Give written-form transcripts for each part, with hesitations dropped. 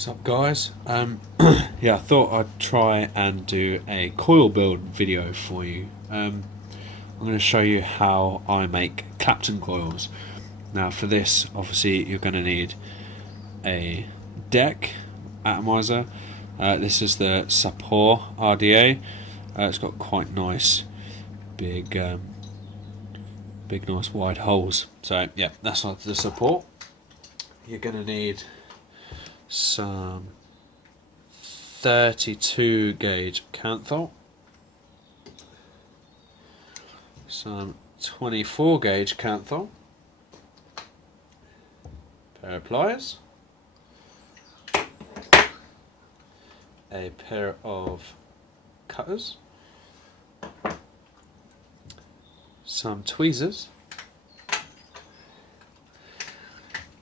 What's up, guys? Yeah, I thought I'd try and do a coil build video for you. I'm going to show you how I make Clapton coils. Now for this, obviously you're going to need a deck atomizer. This is the Sapor RDA. It's got quite nice big nice wide holes. So yeah, that's like the support. You're going to need some 32 gauge Canthol, some 24 gauge Canthol, pair of pliers, a pair of cutters, some tweezers,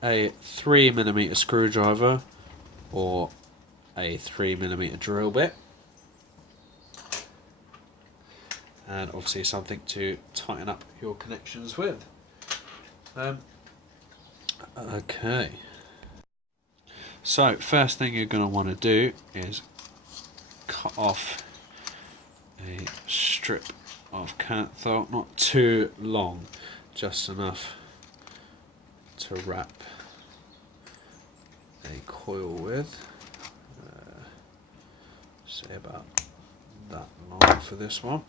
a 3mm screwdriver or a 3mm drill bit, and obviously something to tighten up your connections with. Okay, so first thing you're going to want to do is cut off a strip of Canthol, not too long, just enough to wrap a coil with. Say about that long for this one.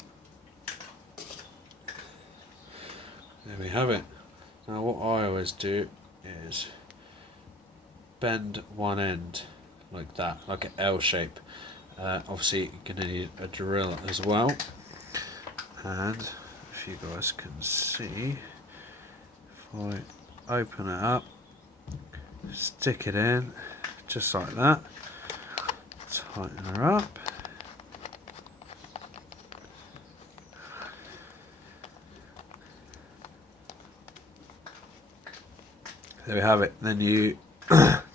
There we have it. Now what I always do is bend one end like that, like an L shape. Obviously you're going to need a drill as well, and if you guys can see, if I open it up, stick it in just like that, tighten her up, there we have it. Then you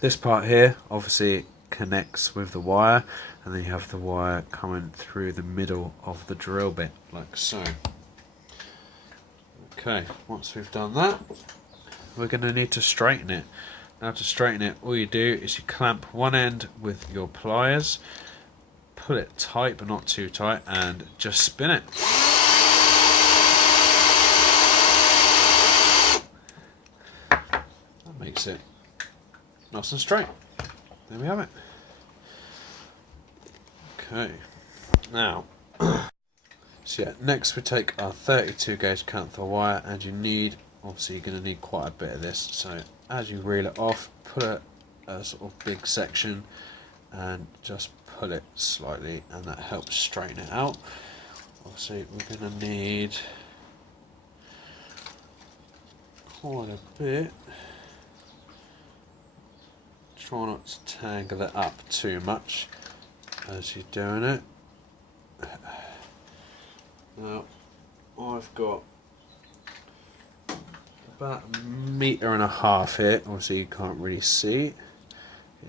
this part here obviously connects with the wire, and then you have the wire coming through the middle of the drill bit like so. Okay, once we've done that, we're going to need to straighten it. Now to straighten it, all you do is you clamp one end with your pliers, pull it tight but not too tight, and just spin it. That makes it nice and straight. There we have it. Okay, now so yeah, next we take our 32 gauge Canthol wire, and you need, obviously you're going to need quite a bit of this, so as you reel it off, put a sort of big section and just pull it slightly, and that helps straighten it out. Obviously we're going to need quite a bit. Try not to tangle it up too much as you're doing it. Now I've got about 1.5 meters here. Obviously you can't really see,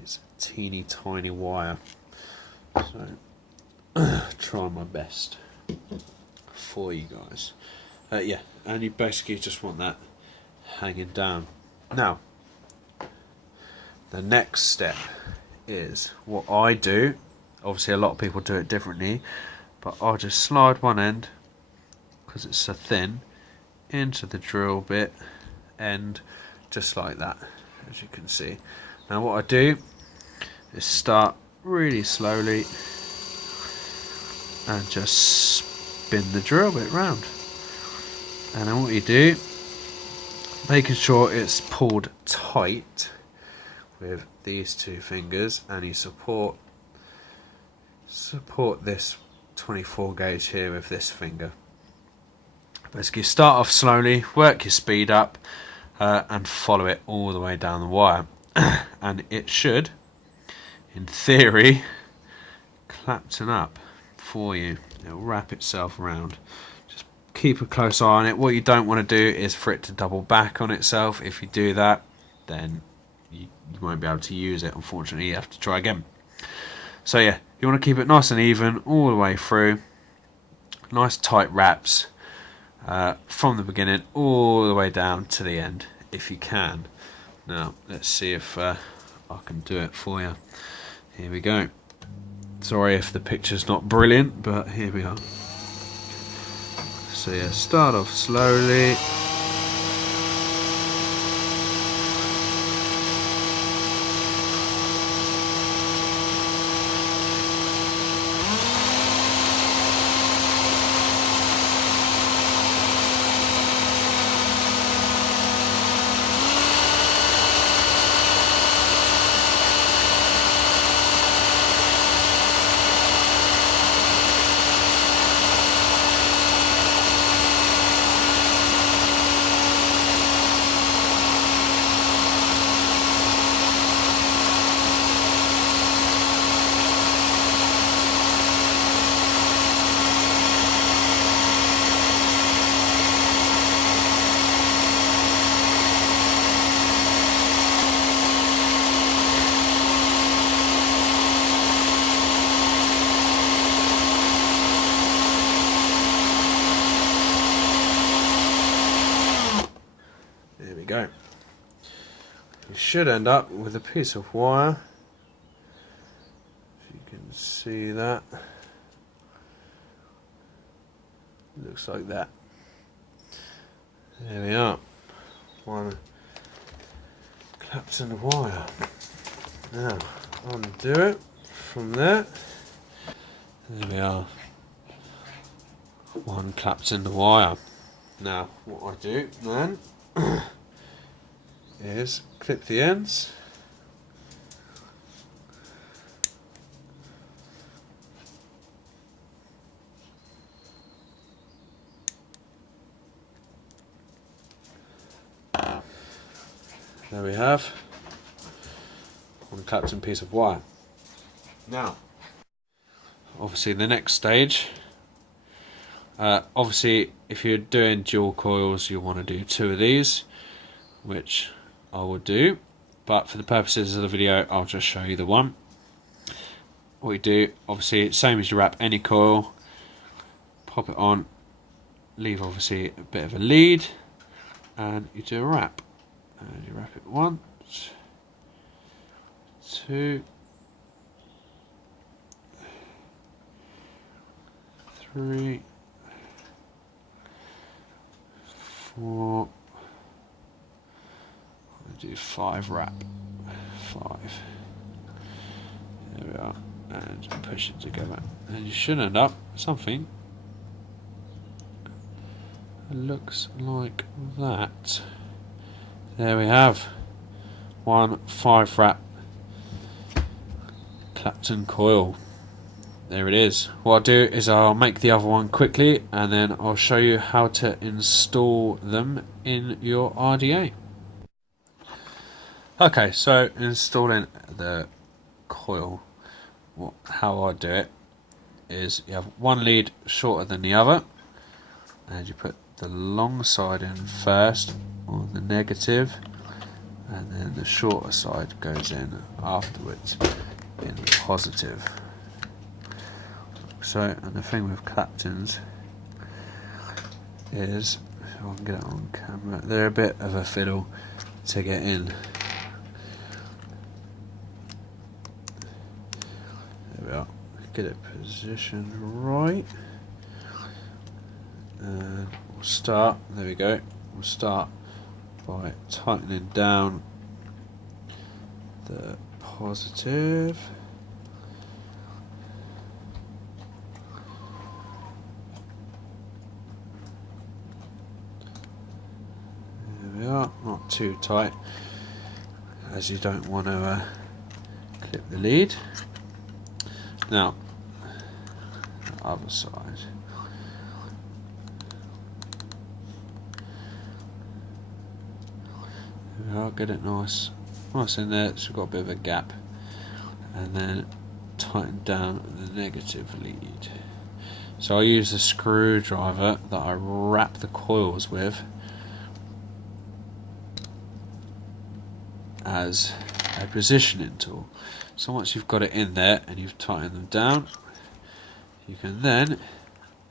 it's a teeny tiny wire, so try my best for you guys. Yeah, and you basically just want that hanging down. Now the next step is what I do. Obviously a lot of people do it differently, but I'll just slide one end, because it's so thin, into the drill bit end, just like that, as you can see. Now what I do is start really slowly and just spin the drill bit round, and then what you do, making sure it's pulled tight with these two fingers, and you support this 24 gauge here with this finger. Basically start off slowly, work your speed up, and follow it all the way down the wire, and it should, in theory, Clapton up for you. It'll wrap itself around. Just keep a close eye on it. What you don't want to do is for it to double back on itself. If you do that, then you won't be able to use it. Unfortunately, you have to try again. So yeah, you want to keep it nice and even all the way through. Nice tight wraps from the beginning all the way down to the end if you can. Now let's see if I can do it for you. Here we go. Sorry if the picture's not brilliant, but here we are. So yeah, start off slowly. There we go. You should end up with a piece of wire. If you can see that. Looks like that. There we are. One Clapton wire. Now, undo it from there. There we are. One Clapton wire. Now, what I do then is clip the ends. There we have one Clapton piece of wire. Now, obviously the next stage, obviously if you're doing dual coils you want to do 2 of these, which I will do, but for the purposes of the video I'll just show you the one. What you do, obviously same as you wrap any coil, pop it on, leave obviously a bit of a lead, and you do a wrap. And you wrap it 1, 2, 3, 4. I'll do 5 wrap. 5. There we are. And push it together. And you should end up with something that looks like that. There we have one 5 wrap Clapton coil. There it is. What I'll do is I'll make the other one quickly and then I'll show you how to install them in your RDA. Okay, so installing the coil, how I do it is you have one lead shorter than the other and you put the long side in first on the negative, and then the shorter side goes in afterwards in the positive. So, and the thing with Claptons is, if I can get it on camera, they're a bit of a fiddle to get in. There we are. Get it positioned right, and we'll start. There we go. We'll start by tightening down the positive. There we are, not too tight as you don't want to clip the lead. Now, the other side. I'll get it nice in there, so we've got a bit of a gap, and then tighten down the negative lead. So I use a screwdriver that I wrap the coils with as a positioning tool. So once you've got it in there and you've tightened them down, you can then,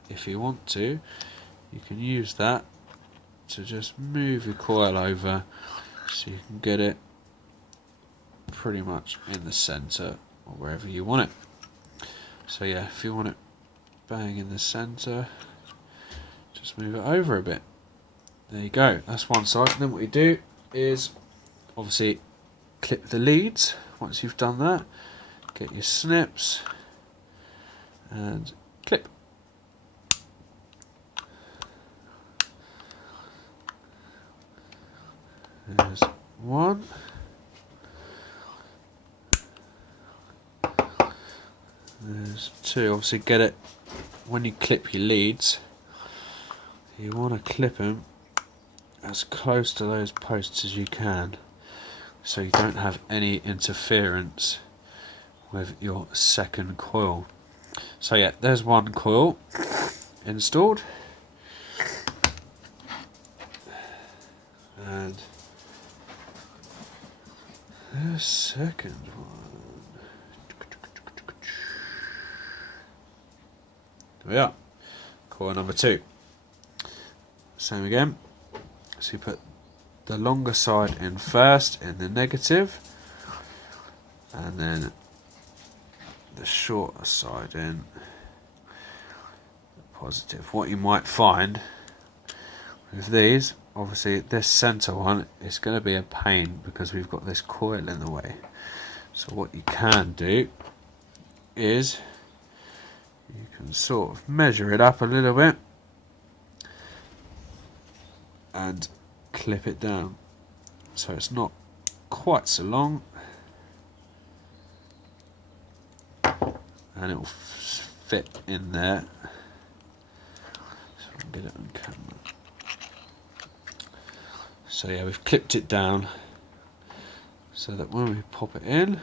if you want to, you can use that to just move your coil over so you can get it pretty much in the centre or wherever you want it. So yeah, if you want it bang in the centre, just move it over a bit. There you go, that's one side. And then what you do is obviously clip the leads. Once you've done that, get your snips and clip. There's one. There's two. Obviously get it, when you clip your leads, you want to clip them as close to those posts as you can, so you don't have any interference with your second coil. So yeah, there's one coil installed, and the second one. There we are. Coil number 2. Same again. So you put the longer side in first in the negative, and then the shorter side in the positive. What you might find with these, obviously this center one is going to be a pain because we've got this coil in the way. So what you can do is you can sort of measure it up a little bit and clip it down so it's not quite so long, and it will fit in there. So I can get it on camera. So yeah, we've clipped it down so that when we pop it in,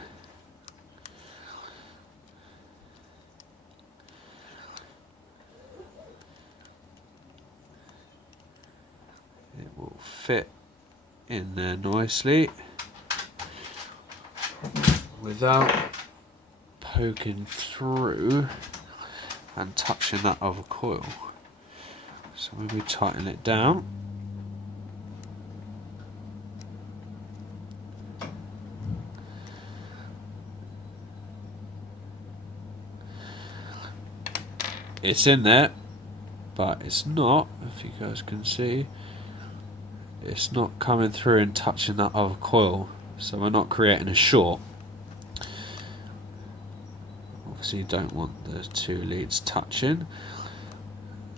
it will fit in there nicely without poking through and touching that other coil. So when we tighten it down, it's in there, but it's not, if you guys can see, it's not coming through and touching that other coil, so we're not creating a short. Obviously you don't want the two leads touching.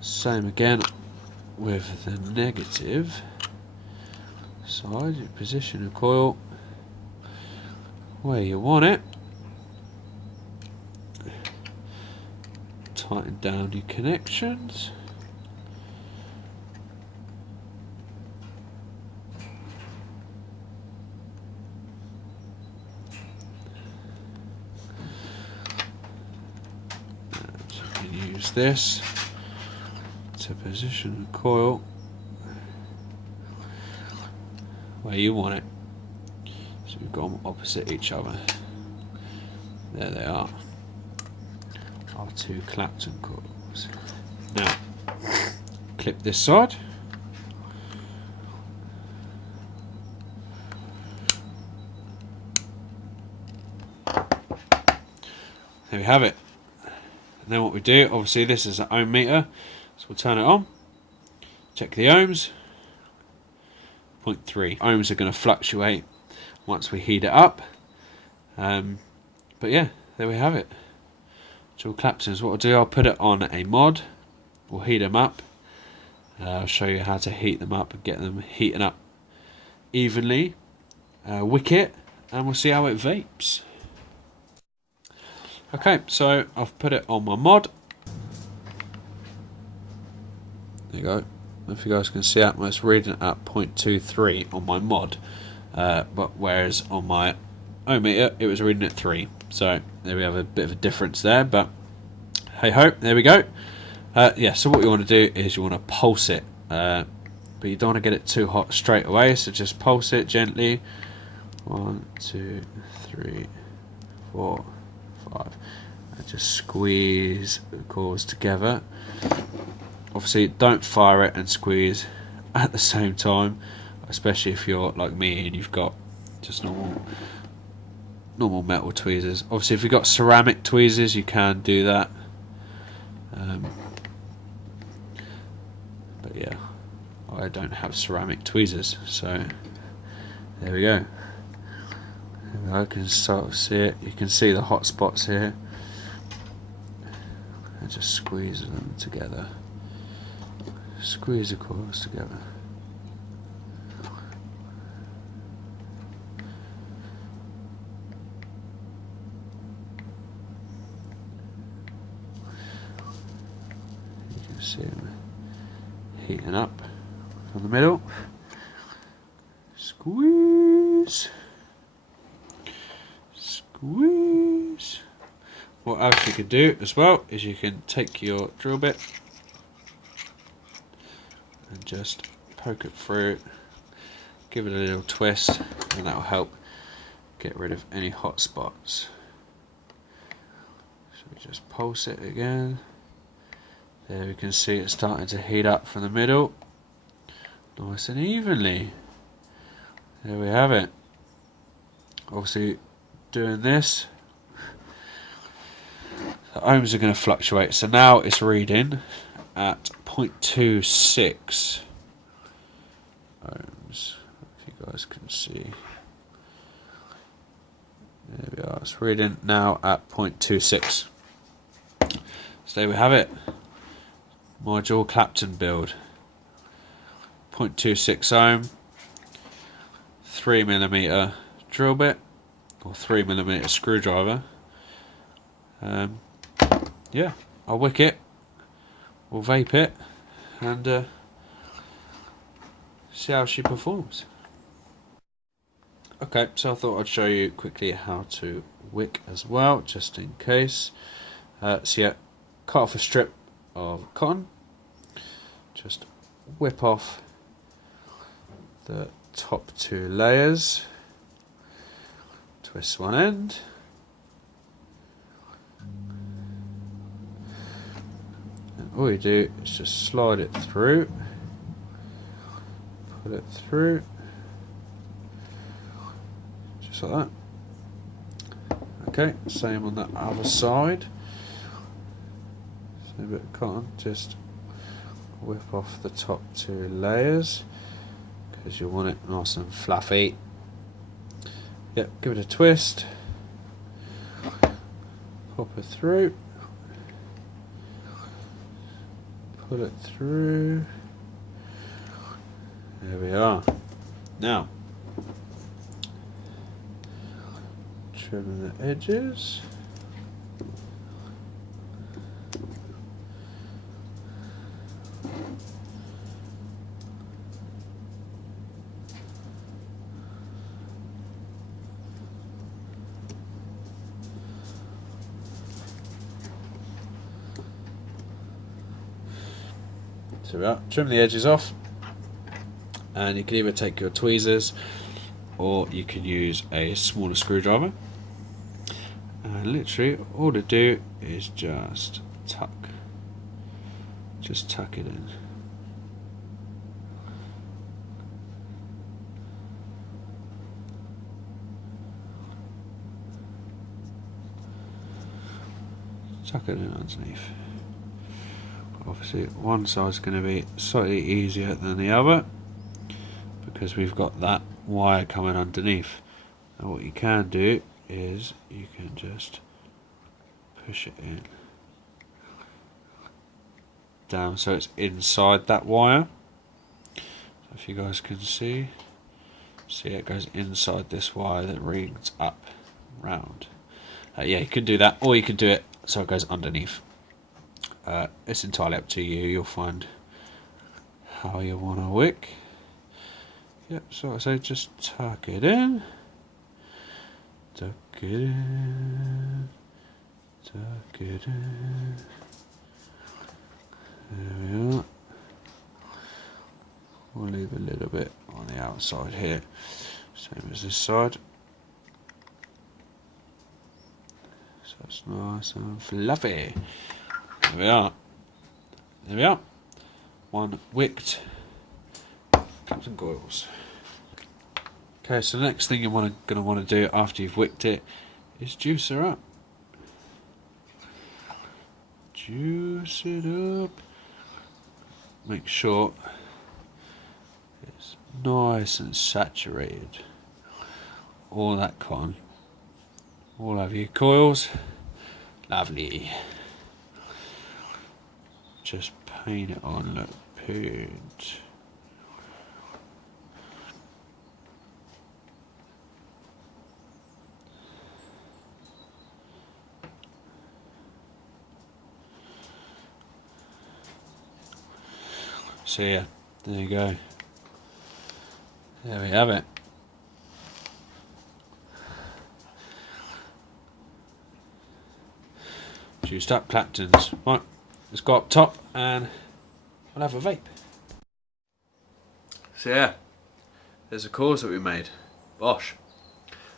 Same again with the negative side. You position the coil where you want it, tighten down your connections, and you can use this to position the coil where you want it. So we've got them opposite each other. There they are, our two Clapton coils. Now, clip this side. There we have it. And then what we do, obviously this is an ohm meter, so we'll turn it on, check the ohms, 0.3. Ohms are going to fluctuate once we heat it up. But yeah, there we have it. Dual Claptons. What I'll do, I'll put it on a mod, we'll heat them up. I'll show you how to heat them up and get them heating up evenly. Wick it, and we'll see how it vapes. Okay, so I've put it on my mod. There you go. If you guys can see that, it's reading at 0.23 on my mod, but whereas on my ohm meter it was reading at 3. So there we have a bit of a difference there, but hey ho, there we go. Yeah, so what you want to do is you want to pulse it, but you don't want to get it too hot straight away, so just pulse it gently. 1, 2, 3, 4, 5, and just squeeze the coils together. Obviously don't fire it and squeeze at the same time, especially if you're like me and you've got just normal normal metal tweezers. Obviously if you've got ceramic tweezers you can do that, but yeah, I don't have ceramic tweezers, so there we go. I can sort of see it. You can see the hot spots here. And just squeeze them together. Squeeze the coils together. You can see them heating up from the middle. Squeeze. Squeeze. What else you could do as well is you can take your drill bit and just poke it through, give it a little twist, and that will help get rid of any hot spots. So we just pulse it again. There we can see it starting to heat up from the middle, nice and evenly. There we have it. Obviously doing this, the ohms are going to fluctuate, so now it's reading at 0.26 ohms, if you guys can see. There we are, it's reading now at 0.26. So there we have it, module Clapton build, 0.26 ohm, 3mm drill bit, or 3mm screwdriver. Yeah, I'll wick it, we'll vape it, and see how she performs. Okay, so I thought I'd show you quickly how to wick as well, just in case. So yeah, cut off a strip of cotton, just whip off the top 2 layers, twist one end, and all you do is just slide it through, put it through, just like that. Okay, same on that other side. So a bit of cotton, just whip off the top 2 layers because you want it nice and fluffy. Yep, give it a twist, pop it through, pull it through. There we are. Now, trimming the edges. So we are. Trim the edges off, and you can either take your tweezers or you can use a smaller screwdriver, and literally all to do is just tuck it in. Tuck it in underneath. Obviously one side's going to be slightly easier than the other because we've got that wire coming underneath. And what you can do is you can just push it in down so it's inside that wire. So if you guys can see it goes inside this wire that rings up round. Yeah, you can do that, or you can do it so it goes underneath. It's entirely up to you. You'll find how you want to wick. Yep, so I say just tuck it in, tuck it in, tuck it in. There we are. We'll leave a little bit on the outside here, same as this side. So it's nice and fluffy. There we are. There we are. One wicked CLAPTON coils. Okay, so the next thing you're going to want to do after you've wicked it his juicer up. Juice it up. Make sure it's nice and saturated. All that cotton. All over your coils. Lovely. Just paint it on, look, paint. So yeah, there you go. There we have it. Juiced up Claptons. Right, let's go up top and I'll have a vape. So yeah, there's the coils that we made. Bosh.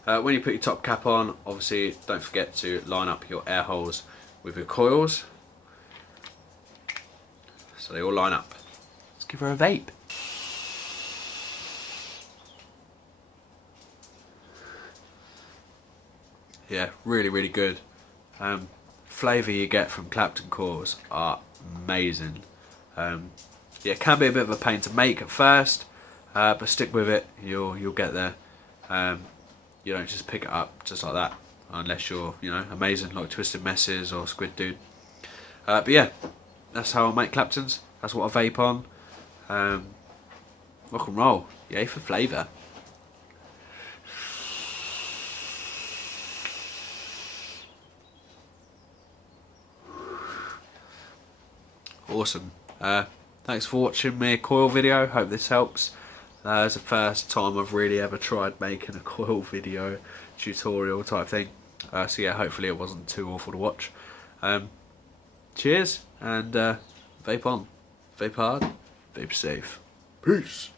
When you put your top cap on, obviously don't forget to line up your air holes with your coils so they all line up. Let's give her a vape. Yeah, really, really good. Flavour you get from Clapton coils are amazing. Yeah, it can be a bit of a pain to make at first, but stick with it. You'll get there. You don't just pick it up just like that, unless you're amazing like Twisted Messes or Squid Dude. But yeah, that's how I make Claptons. That's what I vape on. Rock and roll. Yay for flavour. Awesome. Thanks for watching my coil video. Hope this helps. It's the first time I've really ever tried making a coil video tutorial type thing. So yeah, hopefully it wasn't too awful to watch. Cheers and vape on. Vape hard. Vape safe. Peace.